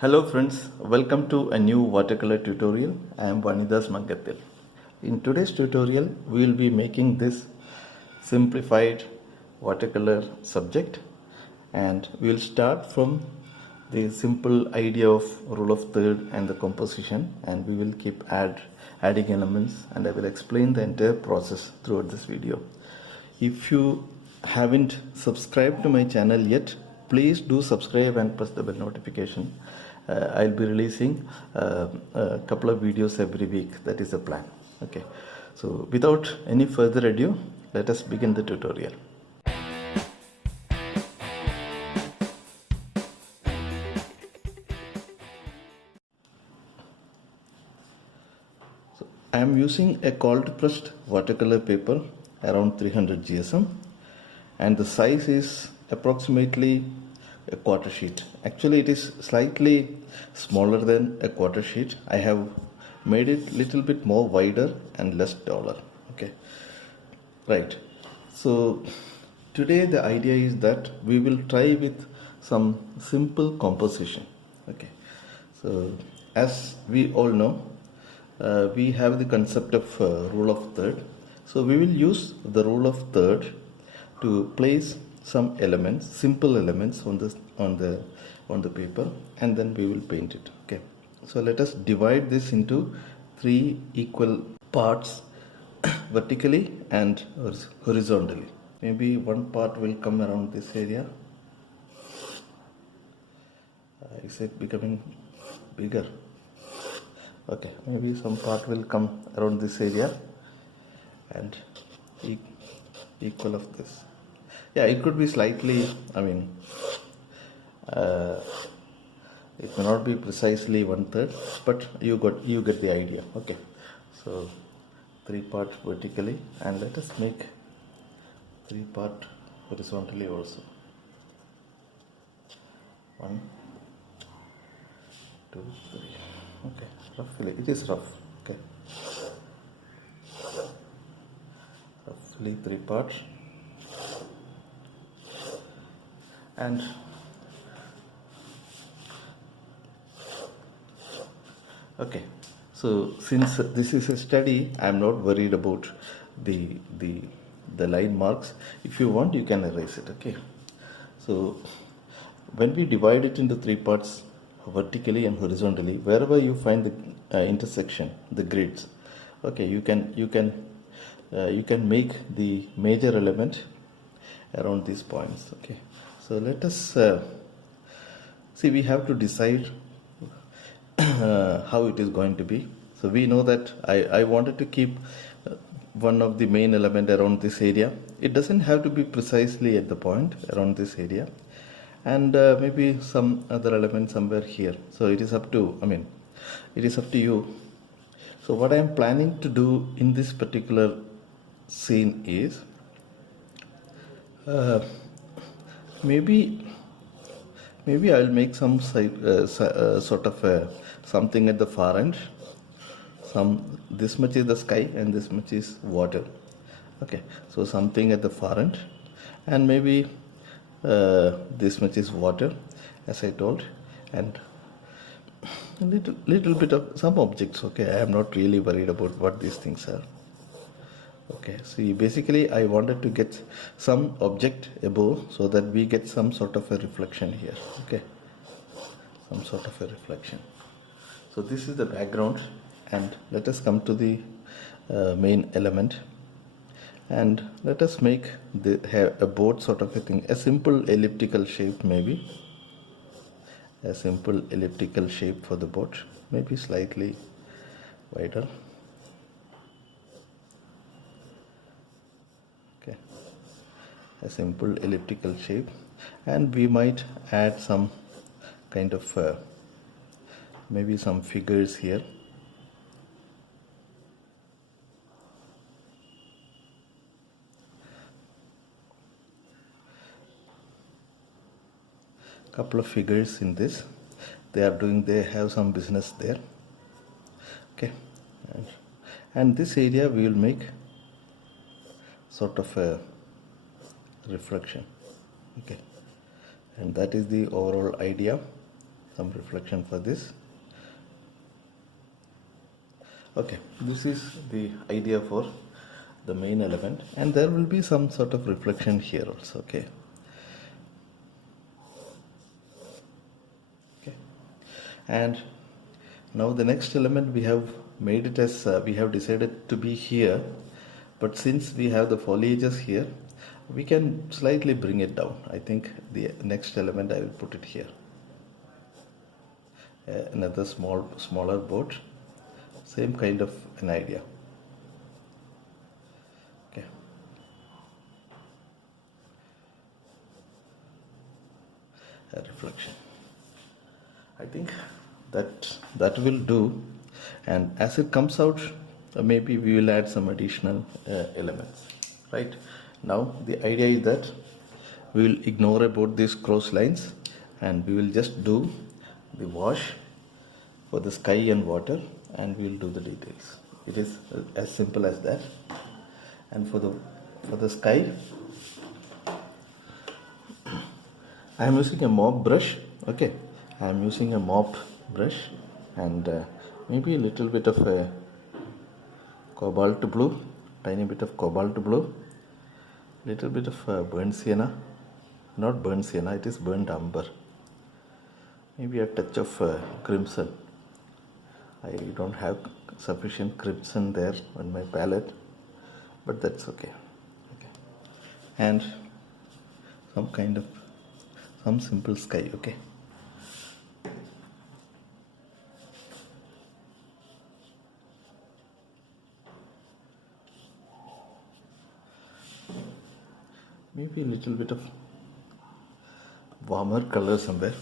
Hello friends, welcome to a new watercolor tutorial. I am VanidasMangathil. In today's tutorial, we will be making this simplified watercolor subject, and we will start from the simple idea of rule of third and the composition, and we will keep adding elements, and I will explain the entire process throughout this video. If you haven't subscribed to my channel yet, please do subscribe and press the bell notification. I'll be releasing a couple of videos every week. That is the plan. Okay, so without any further ado, let us begin the tutorial. So I am using a cold pressed watercolor paper around 300 GSM, and the size is approximately a quarter sheet. Actually, it is slightly smaller than a quarter sheet. I have made it little bit more wider and less taller. Okay, right. So today the idea is that we will try with some simple composition. Okay, so as we all know, we have the concept of rule of third. So we will use the rule of third to place some elements, simple elements on the paper, and then we will paint it. Okay, so let us divide this into three equal parts vertically and horizontally. Maybe one part will come around this area. Is it becoming bigger? Okay, maybe some part will come around this area and equal of this. Yeah, it could be slightly, it may not be precisely 1/3, but you get the idea. Okay, so 3 parts vertically, and let us make 3 parts horizontally also. 1, 2, 3. Okay, roughly it is rough. Okay, roughly 3 parts. And okay, so since this is a study, I am not worried about the line marks. If you want, you can erase it. Okay, so when we divide it into 3 parts vertically and horizontally, wherever you find the intersection, the grids, okay, you can make the major element around these points. Okay, so let us see, we have to decide how it is going to be. So we know that I wanted to keep one of the main element around this area. It doesn't have to be precisely at the point around this area, and maybe some other element somewhere here. So it is up to, it is up to you. So what I am planning to do in this particular scene is maybe I'll make some sort of something at the far end. This much is the sky and this much is water. Okay, so something at the far end, and maybe this much is water, as I told, and a little bit of some objects. Okay, I am not really worried about what these things are. Okay, see, basically I wanted to get some object above so that we get some sort of a reflection here. Okay, some sort of a reflection. So this is the background, and let us come to the main element, and let us make a boat sort of a thing, a simple elliptical shape, maybe a simple elliptical shape for the boat, maybe slightly wider. A simple elliptical shape, and we might add some kind of maybe some figures here. Couple of figures in this. They have some business there. Okay, and this area we will make sort of a reflection. Okay, and that is the overall idea. some reflection for this. Okay, this is the idea for the main element, and there will be some sort of reflection here also. Okay. Okay. And now the next element, we have made it as we have decided to be here, but since we have the foliages here, we can slightly bring it down. I think the next element I will put it here. Another smaller boat, same kind of an idea. Okay. A reflection. I think that will do, and as it comes out, maybe we will add some additional elements. Right now, the idea is that we will ignore about these cross lines, and we will just do the wash for the sky and water, and we will do the details. It is as simple as that. And for the sky, I am using a mop brush. Okay, I am using a mop brush, and maybe a little bit of a cobalt blue, tiny bit of cobalt blue, little bit of burnt sienna, not burnt sienna, it is burnt umber, maybe a touch of crimson. I don't have sufficient crimson there on my palette, but that's okay. And some simple sky. Okay. Maybe a little bit of warmer color somewhere.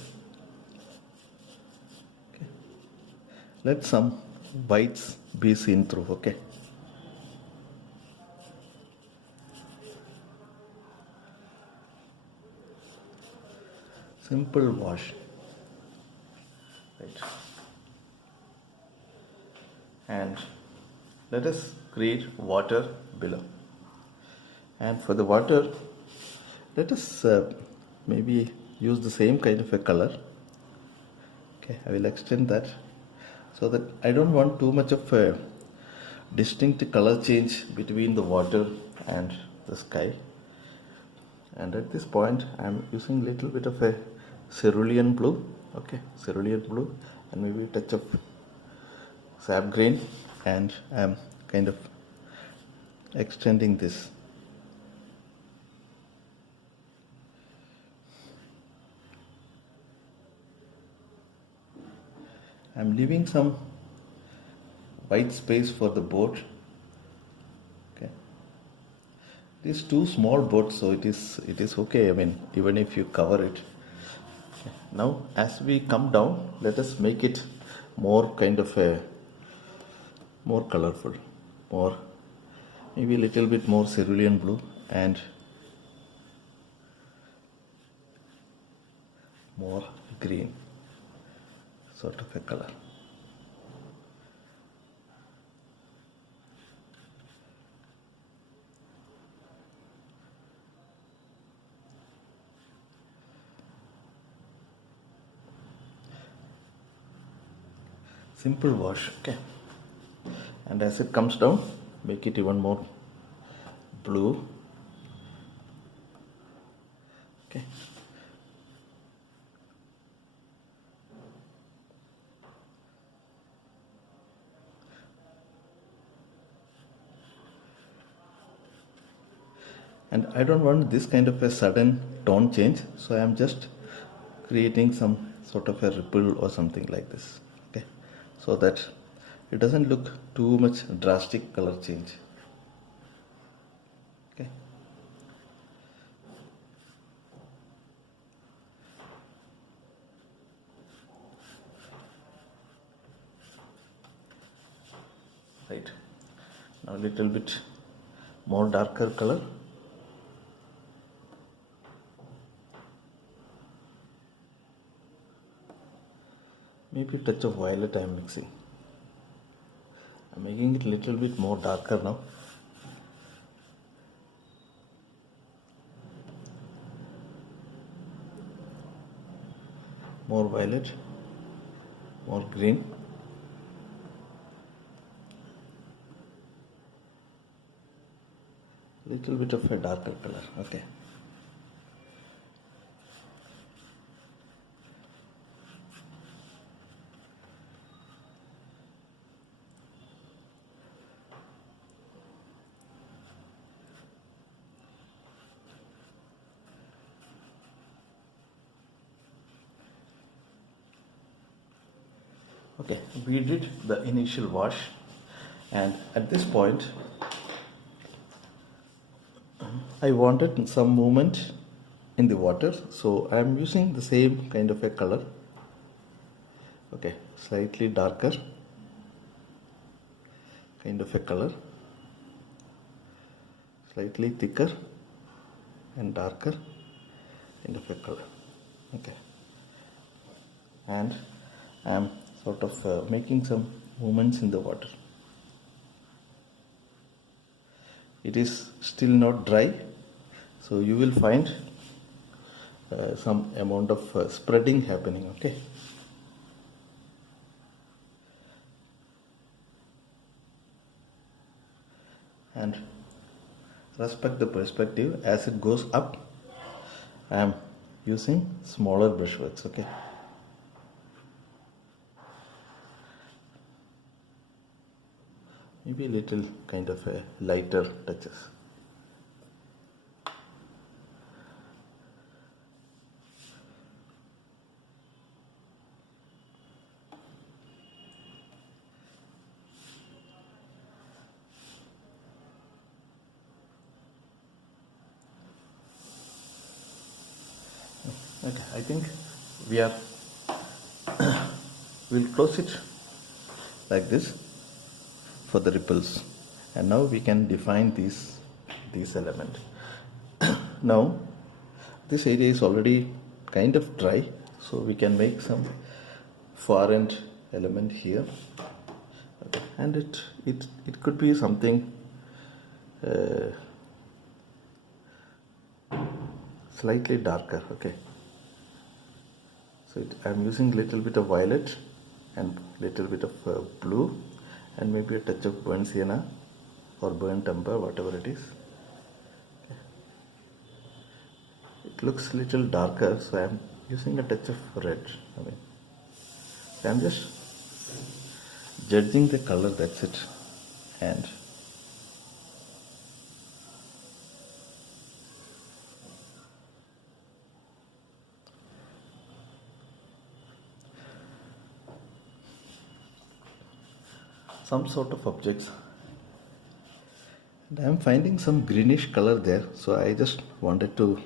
Okay. Let some whites be seen through. Okay. Simple wash. Right. And let us create water below. And for the water, let us maybe use the same kind of a color. Okay, I will extend that so that I don't want too much of a distinct color change between the water and the sky. And at this point, I am using a little bit of a cerulean blue. Okay, cerulean blue, and maybe a touch of sap green, and I am kind of extending this. I am leaving some white space for the boat. Okay, it is too small boat, so it is okay. I mean, even if you cover it. Okay. Now, as we come down, let us make it more kind of a more colorful, more maybe a little bit more cerulean blue and more green sort of a color. Simple wash. Okay, and as it comes down, make it even more blue. Okay. And I don't want this kind of a sudden tone change, so I am just creating some sort of a ripple or something like this. Okay, so that it doesn't look too much drastic color change. Okay. Right, now a little bit more darker color. Maybe a touch of violet I am mixing. I am making it a little bit more darker now. More violet more green. Little bit of a darker color. Okay. Okay, we did the initial wash, and at this point I wanted some movement in the water, so I am using the same kind of a color. Okay, slightly darker kind of a color, slightly thicker and darker kind of a color. Okay, and I am sort of making some movements in the water. It is still not dry, so you will find some amount of spreading happening. Okay, and respect the perspective. As it goes up, I am using smaller brushworks. Okay, maybe a little kind of a lighter touches. Okay, I think we are we'll close it like this for the ripples, and now we can define these element. Now this area is already kind of dry, so we can make some far end element here. Okay. And it could be something slightly darker. Okay, so I'm using little bit of violet and little bit of blue, and maybe a touch of burnt sienna or burnt umber, whatever it is. Okay. It looks little darker, so I'm using a touch of red. I'm just judging the color, that's it. And some sort of objects, and I am finding some greenish color there, so I just wanted to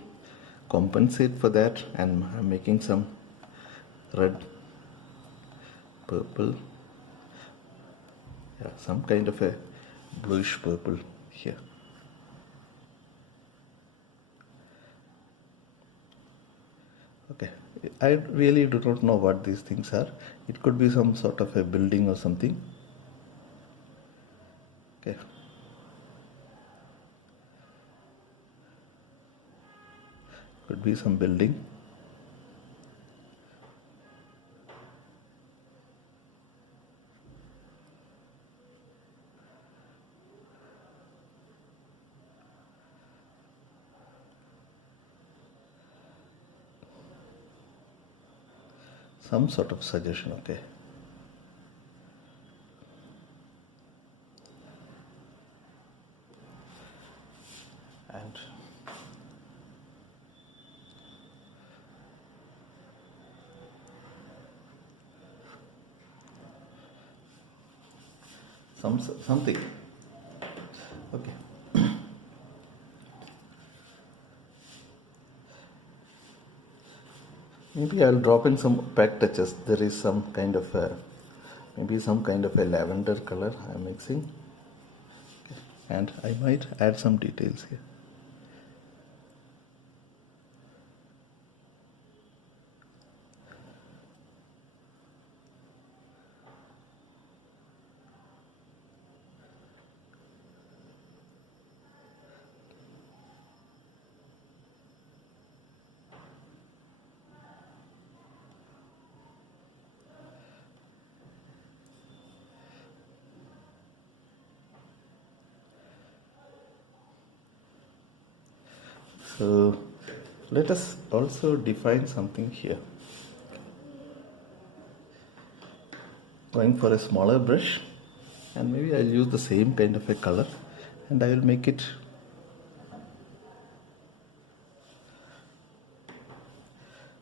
compensate for that, and I'm making some red, purple, yeah, some kind of a bluish purple here. Okay, I really do not know what these things are. It could be some sort of a building or something. Okay, could be some building. Some sort of suggestion. Okay, and something. Okay, maybe I'll drop in some opaque touches. There is some kind of a, maybe some kind of a lavender color I'm mixing. Okay. And I might add some details here. So let us also define something here. Going for a smaller brush, and maybe I'll use the same kind of a color, and I will make it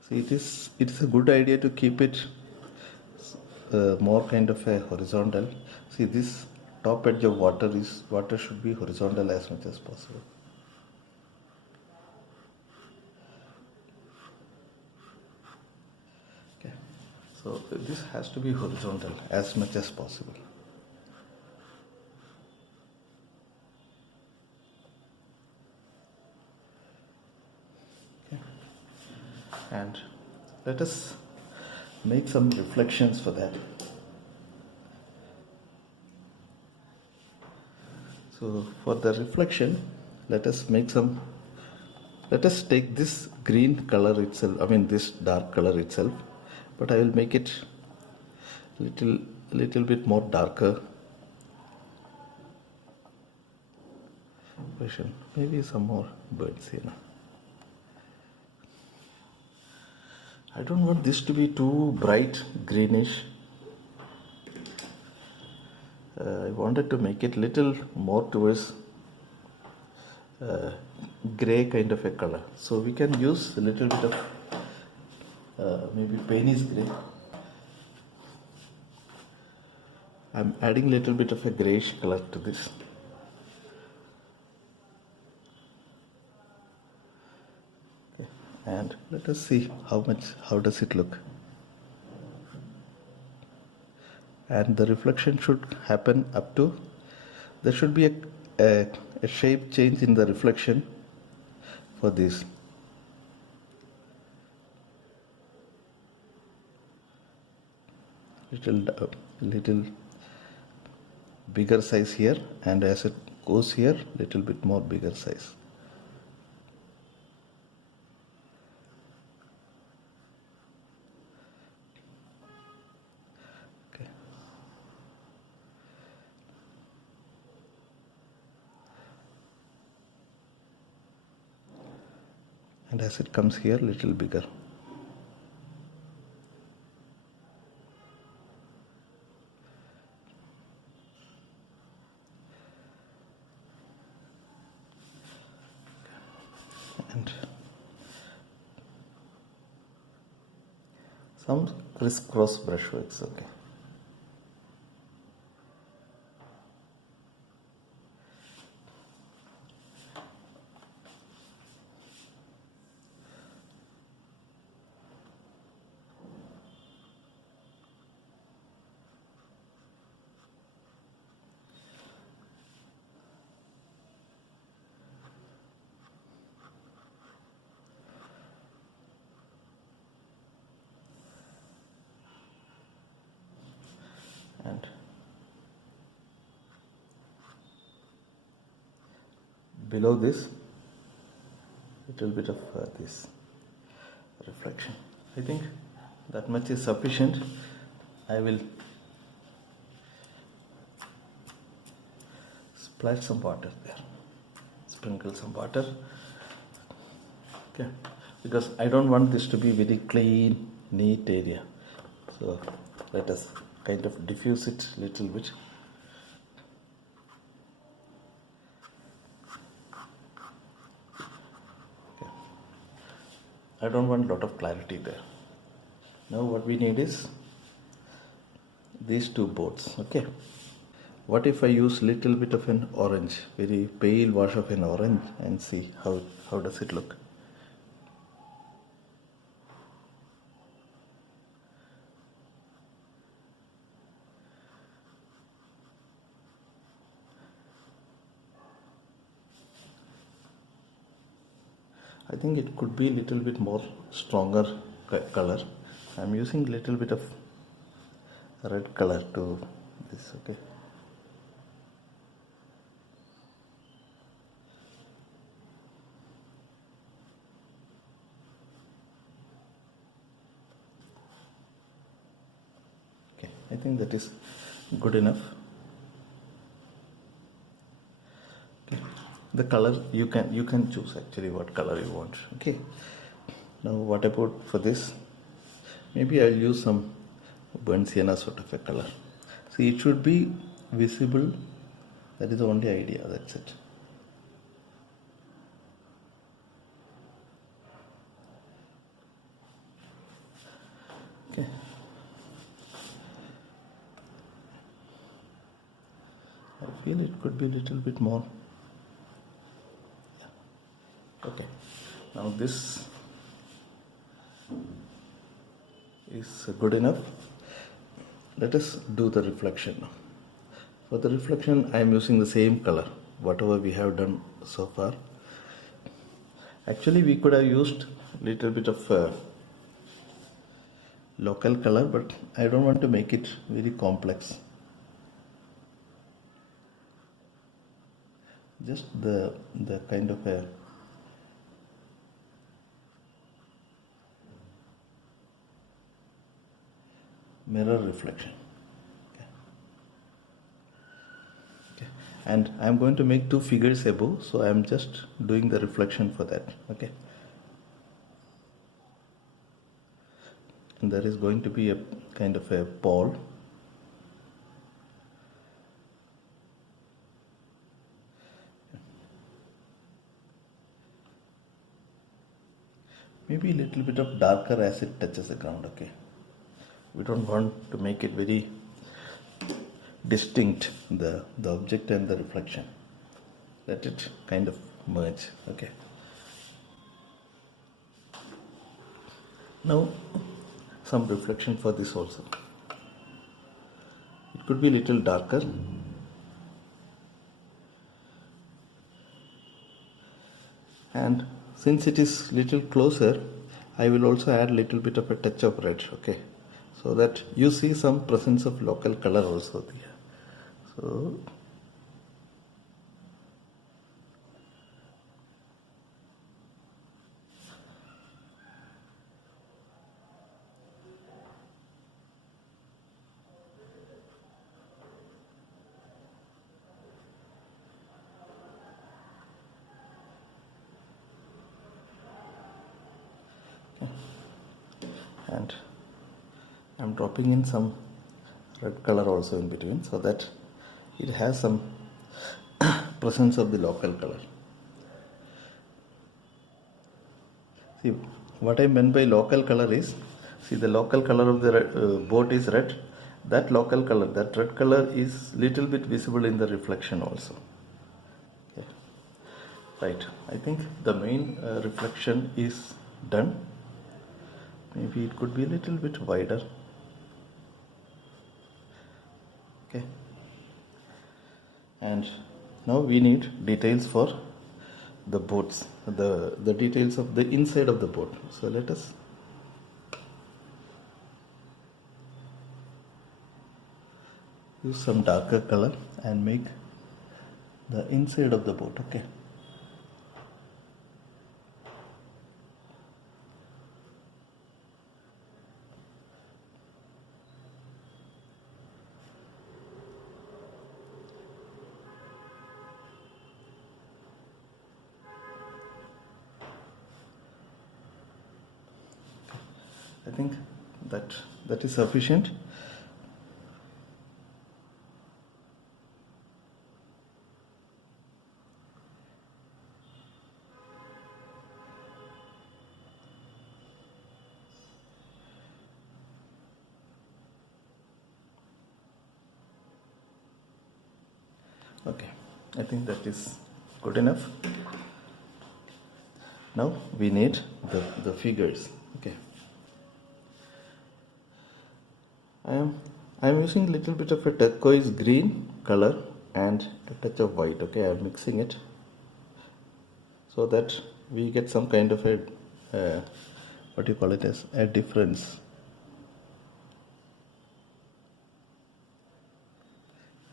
see, it is a good idea to keep it more kind of a horizontal. See, this top edge of water should be horizontal as much as possible. Okay, so this has to be horizontal as much as possible. Okay, and let us make some reflections for that. So for the reflection, let us take this green color itself, this dark color itself, but I will make it little bit more darker. Maybe some more birds here. I don't want this to be too bright greenish. I wanted to make it little more towards gray kind of a color. So we can use a little bit of maybe Payne's gray. I'm adding a little bit of a grayish color to this. Okay. And let us see how does it look. And the reflection should happen up to, there should be a shape change in the reflection for this. Little bigger size here, and as it goes here, little bit more bigger size. And as it comes here, little bigger. And some crisscross brushworks, okay. And below this, little bit of this reflection. I think that much is sufficient. I will splash some water there, sprinkle some water. Okay, because I don't want this to be very clean, neat area. So let us kind of diffuse it a little bit. Okay. I don't want a lot of clarity there. Now what we need is these two boards. Okay. What if I use little bit of an orange, very pale wash of an orange, and see how does it look? I think it could be a little bit more stronger color. I'm using a little bit of red color to this, okay. Okay, I think that is good enough. Okay. the color you can choose actually what color you want. Okay, now what about for this? Maybe I'll use some burnt sienna sort of a color. See, it should be visible. That is the only idea. That's it. Okay. I feel it could be a little bit more. Okay. Now this is good enough. Let us do the reflection now. For the reflection, I am using the same color, whatever we have done so far. Actually, we could have used a little bit of local color, but I don't want to make it very complex. Just the kind of a mirror reflection. Okay. And I am going to make two figures above, so I am just doing the reflection for that. Okay. And there is going to be a kind of a pole. Maybe a little bit of darker as it touches the ground. Okay. We don't want to make it very distinct, the object and the reflection. Let it kind of merge. Okay. Now some reflection for this also. It could be a little darker. And since it is little closer, I will also add little bit of a touch of red. Okay. So that you see some presence of local color also there. So and I'm dropping in some red color also in between, so that it has some presence of the local color. See, what I meant by local color is, see, the local color of the boat is red. That local color, that red color is little bit visible in the reflection also. Okay. Right, I think the main reflection is done. Maybe it could be a little bit wider. Okay. And now we need details for the boats, the details of the inside of the boat. So let us use some darker color and make the inside of the boat. Okay. I think that is sufficient. Okay, I think that is good enough. Now we need the figures. Okay. I am using a little bit of a turquoise green color and a touch of white. Okay, I am mixing it so that we get some kind of a what do you call it as a difference.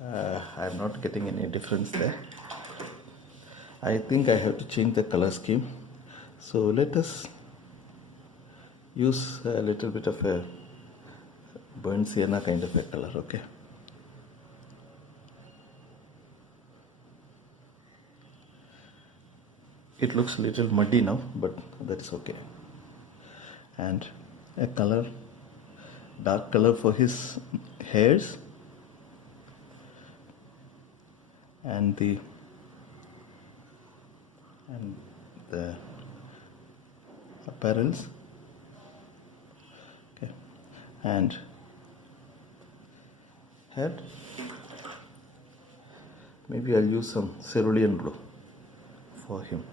I am not getting any difference there. I think I have to change the color scheme. So let us use a little bit of a burnt sienna kind of a color. Okay. it looks a little muddy now, but that's okay. And a color, dark color for his hairs, and the apparels. Okay, and head. Maybe I'll use some cerulean blue for him.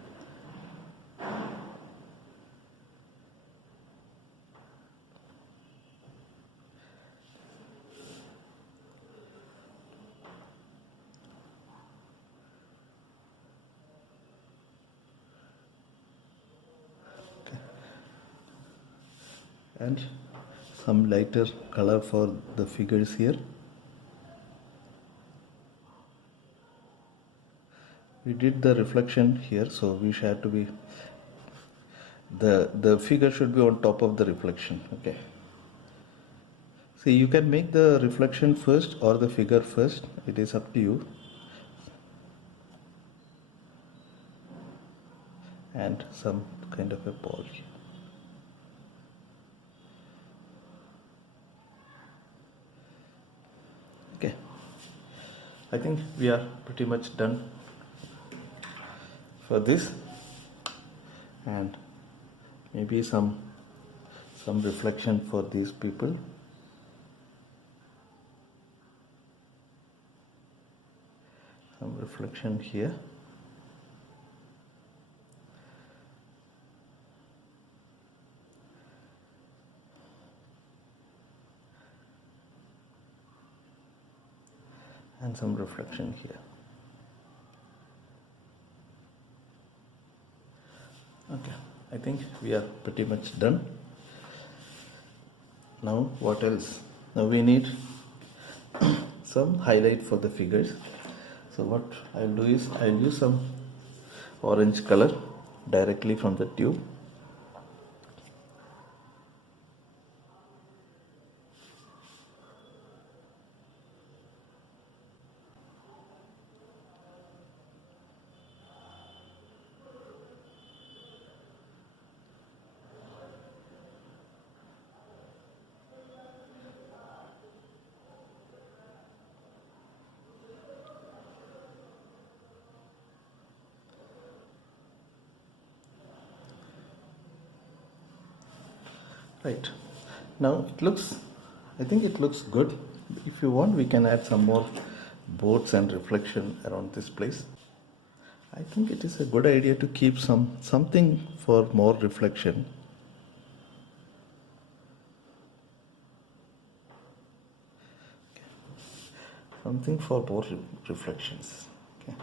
And some lighter color for the figures here. We did the reflection here, so we should to be the figure should be on top of the reflection. Okay. See, you can make the reflection first or the figure first. It is up to you. And some kind of a ball here. Okay, I think we are pretty much done for this, and maybe some reflection for these people. Some reflection here. And some reflection here. Okay, I think we are pretty much done. Now what else? Now we need some highlight for the figures. So what I'll do is I'll use some orange color directly from the tube. Right, now I think it looks good. If you want, we can add some more boats and reflection around this place. I think it is a good idea to keep something for more reflection. Okay. Something for more reflections. Okay.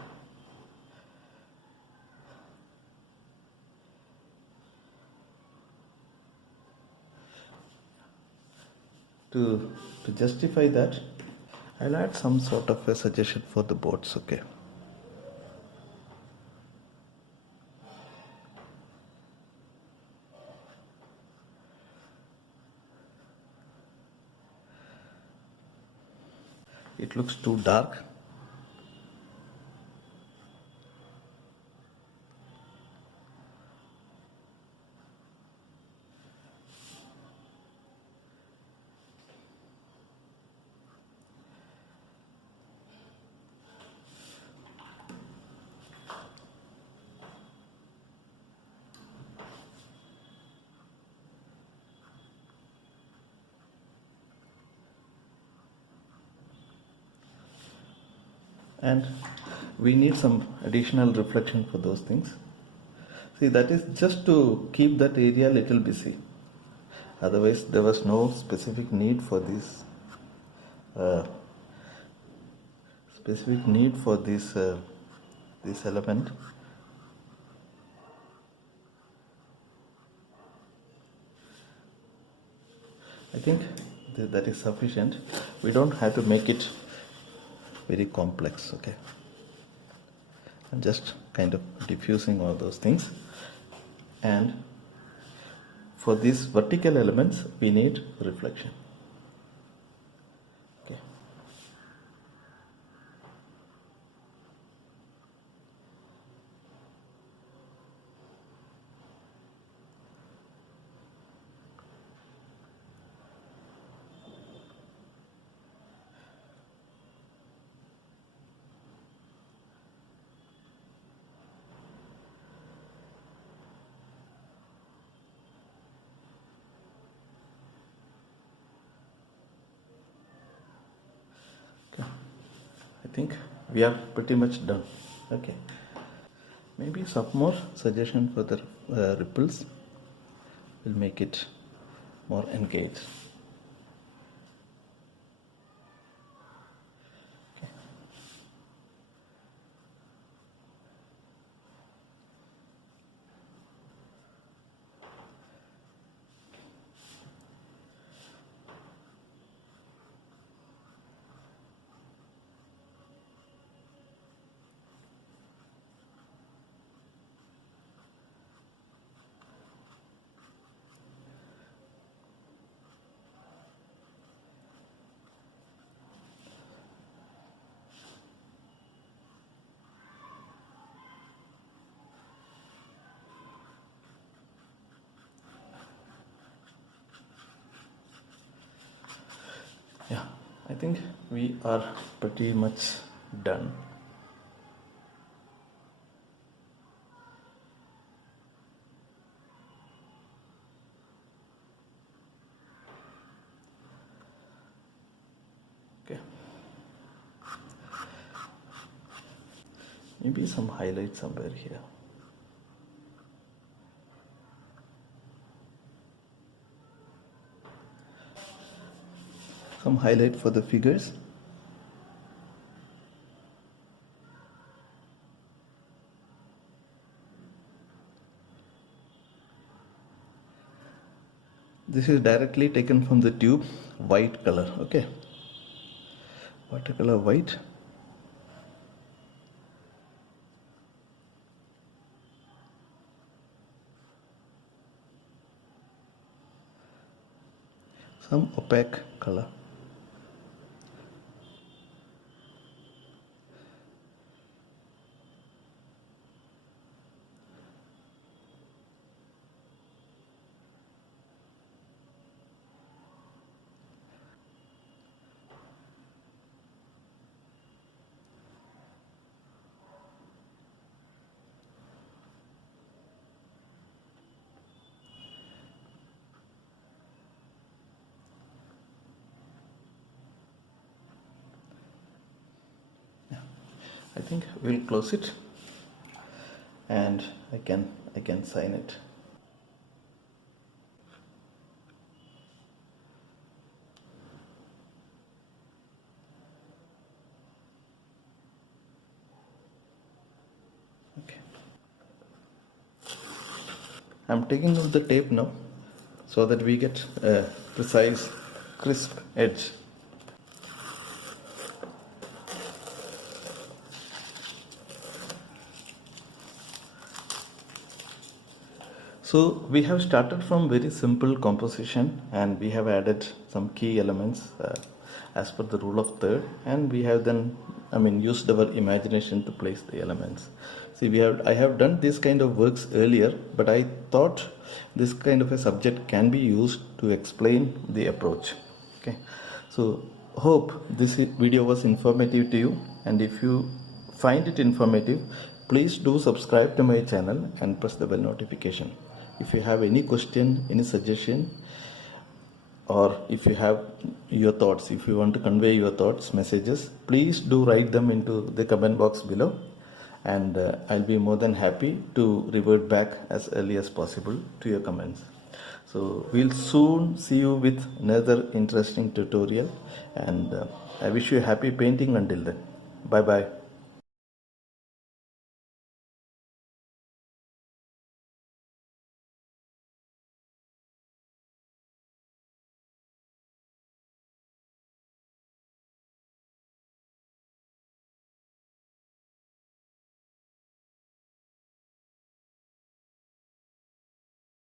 To justify that, I'll add some sort of a suggestion for the boards. Okay. It looks too dark. And we need some additional reflection for those things. See, that is just to keep that area a little busy. Otherwise, there was no specific need for this. This element. I think that is sufficient. We don't have to make it very complex. Okay, I'm just kind of diffusing all those things. And for these vertical elements we need reflection. Okay, think we are pretty much done. Okay, maybe some more suggestion for the ripples will make it more engaged. Yeah, I think we are pretty much done. Okay, maybe some highlight somewhere here. Some highlight for the figures. This is directly taken from the tube, white color. Okay, watercolor white. Some opaque color. I think we'll close it and I can sign it. Okay. I'm taking out the tape now so that we get a precise, crisp edge. So we have started from very simple composition and we have added some key elements as per the rule of third, and we have then used our imagination to place the elements. See, I have done this kind of works earlier, but I thought this kind of a subject can be used to explain the approach. Okay, so hope this video was informative to you, and if you find it informative, please do subscribe to my channel and press the bell notification. If you have any question, any suggestion, or if you have your thoughts, if you want to convey your thoughts, messages, please do write them into the comment box below, and I'll be more than happy to revert back as early as possible to your comments. So we'll soon see you with another interesting tutorial, and I wish you happy painting until then. Bye bye.